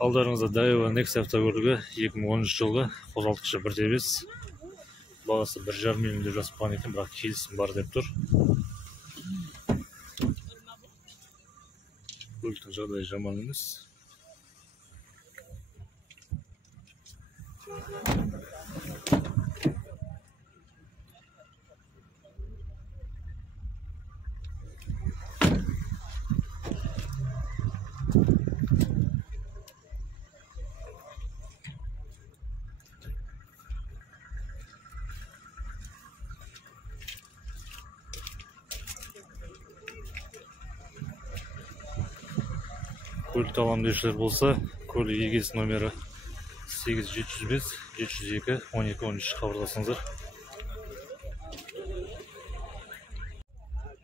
Алдарыңызда Daewoo Nexia автокөлігі 2013 жылғы қозғалтқышы 1.5, бағасы 1,5 миллион деп жазылған екен, бірақ келісім бар деп тұр. Көліктің жағдайы жаман емес. Көлікті алам деушілер болса, көлік егесі номері 8705 702 1213 хабарласыңыздар.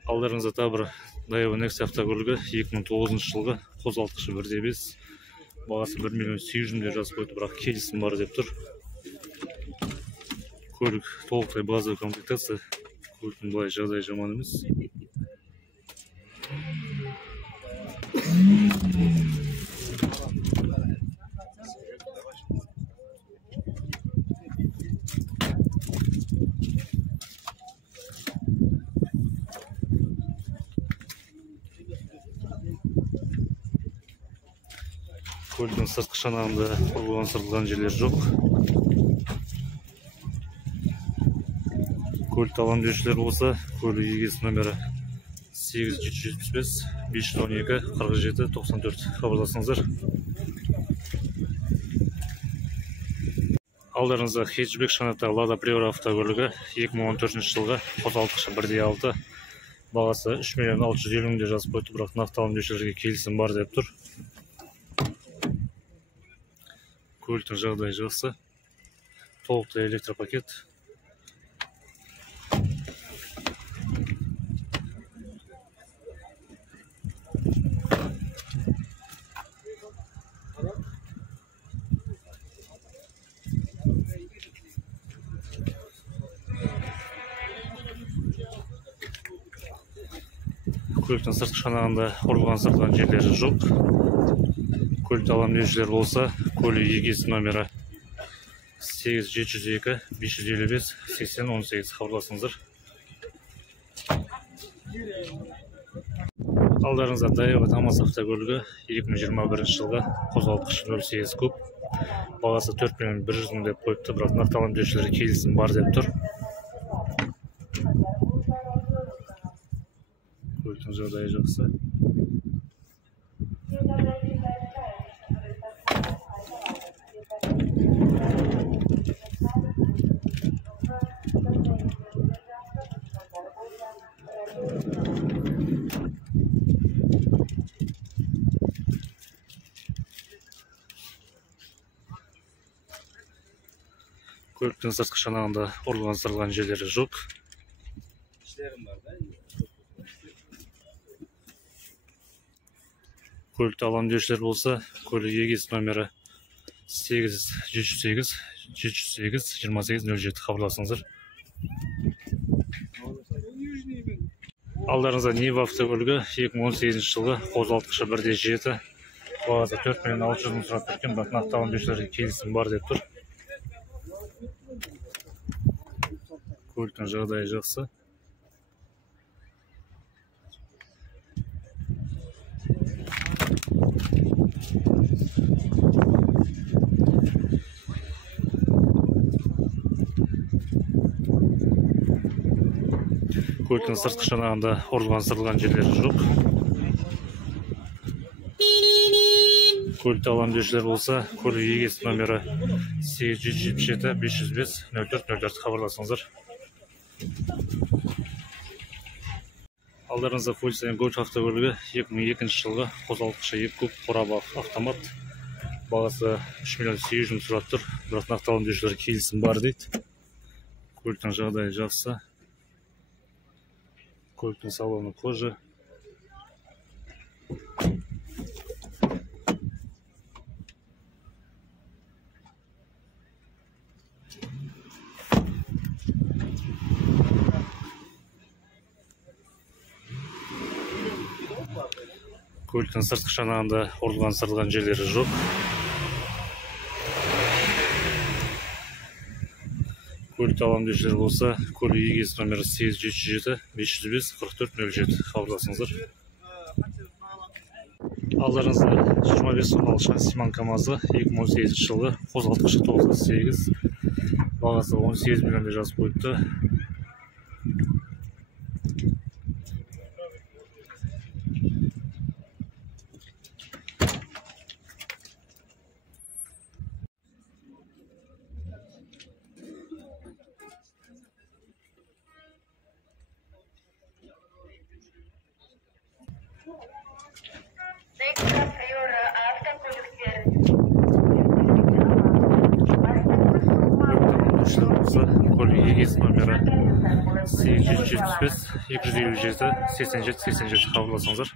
Алдарыңызда тағы бір Daewoo Nexia автокөлігі 2009 жылғы қозғалтқышы 1.5, бағасы 1 миллион 800 деп жазып қойды, бірақ келісім бар деп тұр. Көлік толықтай базовый комплектация, көліктің былай жағдайы жаман емес. Көліктің сыртқы шанағында ұрлан-сыртылған жерлер жоқ. Көлікті алам деушілер болса, көлік егесі номері 8775 512 47 94 хабарласыңыздар. Алдарыңызда хэтчбек шанатта Lada Priora автокөлігі 2014 жылғы қозғалтқышы 1.6, бағасы 3 миллион 650 мың деп жазып қойды, бірақ нақты алам деушілерге келісім бар деп тұр. Көліктің жағдайы жақсы, толықтай электропакет. Көліктің сыртқы шанағында ұрлан-сыртылған жерлері жоқ. Көлікті алам деушілер болса, көлік егесі номері 8702 555 8018 хабарласыңыздар. Алдарыңызда Daewoo Damas автокөлігі 2021 жылғы қозғалтқышы 08 куб, бағасы 4 миллион 100 мың деп қойыпты, бірақ нақты алам деушілерге келісім бар деп тұр. Көліктің жағдайы жақсы. Көліктің сыртқы шанағында ұрлан-сыртылған жерлері жоқ. Көлікті алам деушілер болса, көлік егесі номері 8708 708 2807 хабарласыңыздар. Алдарыңызда Niva автокөлігі 2018 жылғы қозғалтқышы 1.7, бағасы 4 миллион 600 мың сұрап кеткен, бірақ нақты алам деушілерге келісім бар деп тұр. Көліктің жағдайы жақсы. Көліктің сыртқы шанағында ұрлан-сыртылған жерлері жоқ. Көлікті алам деушілер болса, көлік егесі номері 8777 505 0404 хабарласыңыздар. Алдарыңызда Volkswagen Golf автокөлігі 2002 жылғы қозғалтқышы 2 куб қорабы автомат, бағасы 3 миллион 800 мың сұрап тұр, бірақ нақты алам деушілерге келісім бар дейді. Көліктің жағдайы жақсы. Көліктің салоны кожа. Көліктің сыртқы шанағында ұрылған сырылған жерлері жоқ. Көлікті алам деушілер болса, көлік егесі номері 877 505 4407 хабарласыңыздар. Алдарыңызда 25 тонналы алышқан Симан КамАЗы 2018 жылғы қозғалтқышы 98, бағасы 18 миллион деп жазып қойыпты. Көлік егесі номері 875 257 87 87 хабарласыңыздар.